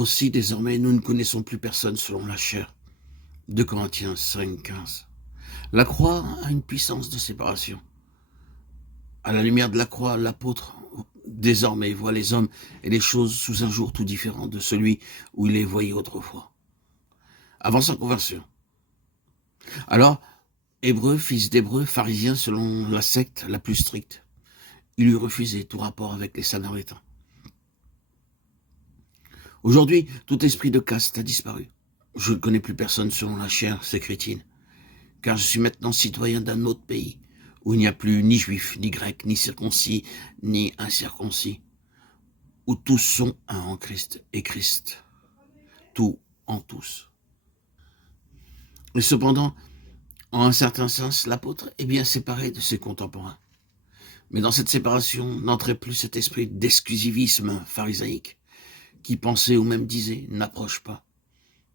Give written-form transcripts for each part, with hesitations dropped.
Aussi, désormais, nous ne connaissons plus personne selon la chair. 2 Corinthiens 5, 15. La croix a une puissance de séparation. À la lumière de la croix, l'apôtre, désormais, voit les hommes et les choses sous un jour tout différent de celui où il les voyait autrefois, avant sa conversion. Alors, Hébreu, fils d'Hébreu, pharisien selon la secte la plus stricte, il lui refusait tout rapport avec les Samaritains. Aujourd'hui, tout esprit de caste a disparu. Je ne connais plus personne selon la chair, s'écrit-il, car je suis maintenant citoyen d'un autre pays, où il n'y a plus ni juifs, ni grecs, ni circoncis, ni incirconcis, où tous sont un en Christ, et Christ, tout en tous. Et cependant, en un certain sens, l'apôtre est bien séparé de ses contemporains. Mais dans cette séparation n'entrait plus cet esprit d'exclusivisme pharisaïque, qui pensait ou même disait « n'approche pas,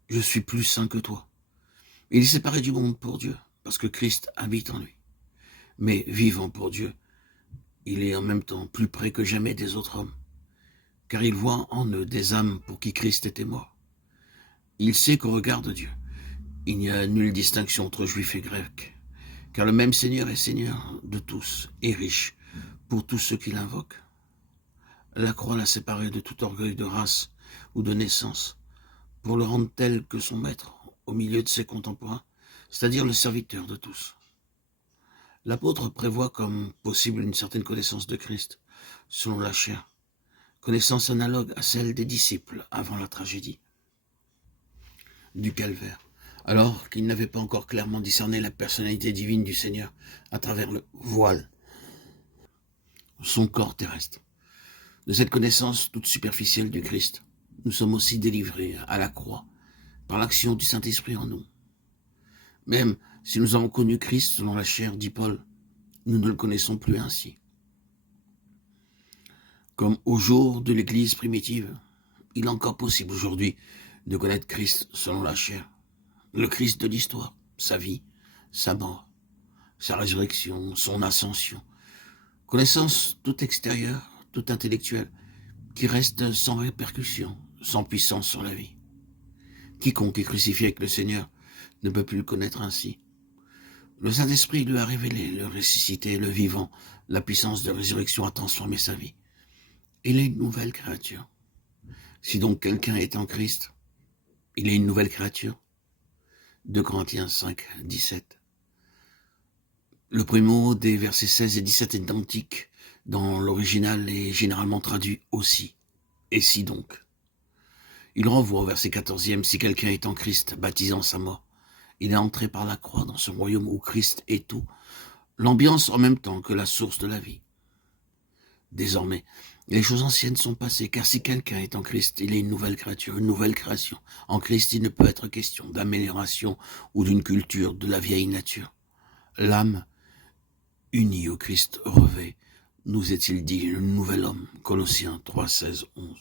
je suis plus saint que toi ». Il est séparé du monde pour Dieu, parce que Christ habite en lui. Mais vivant pour Dieu, il est en même temps plus près que jamais des autres hommes, car il voit en eux des âmes pour qui Christ était mort. Il sait qu'au regard de Dieu, il n'y a nulle distinction entre juifs et grecs, car le même Seigneur est Seigneur de tous et riche pour tous ceux qui l'invoquent. La croix l'a séparé de tout orgueil de race ou de naissance, pour le rendre tel que son maître au milieu de ses contemporains, c'est-à-dire le serviteur de tous. L'apôtre prévoit comme possible une certaine connaissance de Christ, selon la chair, connaissance analogue à celle des disciples avant la tragédie du calvaire, alors qu'ils n'avaient pas encore clairement discerné la personnalité divine du Seigneur à travers le voile, son corps terrestre. De cette connaissance toute superficielle du Christ, nous sommes aussi délivrés à la croix par l'action du Saint-Esprit en nous. Même si nous avons connu Christ selon la chair, dit Paul, nous ne le connaissons plus ainsi. Comme au jour de l'Église primitive, il est encore possible aujourd'hui de connaître Christ selon la chair, le Christ de l'histoire, sa vie, sa mort, sa résurrection, son ascension, connaissance toute extérieure, toute intellectuelle, qui reste sans répercussion, sans puissance sur la vie. Quiconque est crucifié avec le Seigneur ne peut plus le connaître ainsi. Le Saint-Esprit lui a révélé le ressuscité, le vivant, la puissance de résurrection a transformé sa vie. Il est une nouvelle créature. Si donc quelqu'un est en Christ, il est une nouvelle créature. 2 Corinthiens 5, 17. Le premier mot des versets 16 et 17 est identique dans l'original et généralement traduit aussi. Et si donc? Il renvoie au verset 14e, si quelqu'un est en Christ, baptisant sa mort, il est entré par la croix dans ce royaume où Christ est tout, l'ambiance en même temps que la source de la vie. Désormais, les choses anciennes sont passées, car si quelqu'un est en Christ, il est une nouvelle créature, une nouvelle création. En Christ, il ne peut être question d'amélioration ou d'une culture de la vieille nature. L'âme, unie au Christ revêt, nous est-il dit, le nouvel homme. Colossiens 3, 16, 11.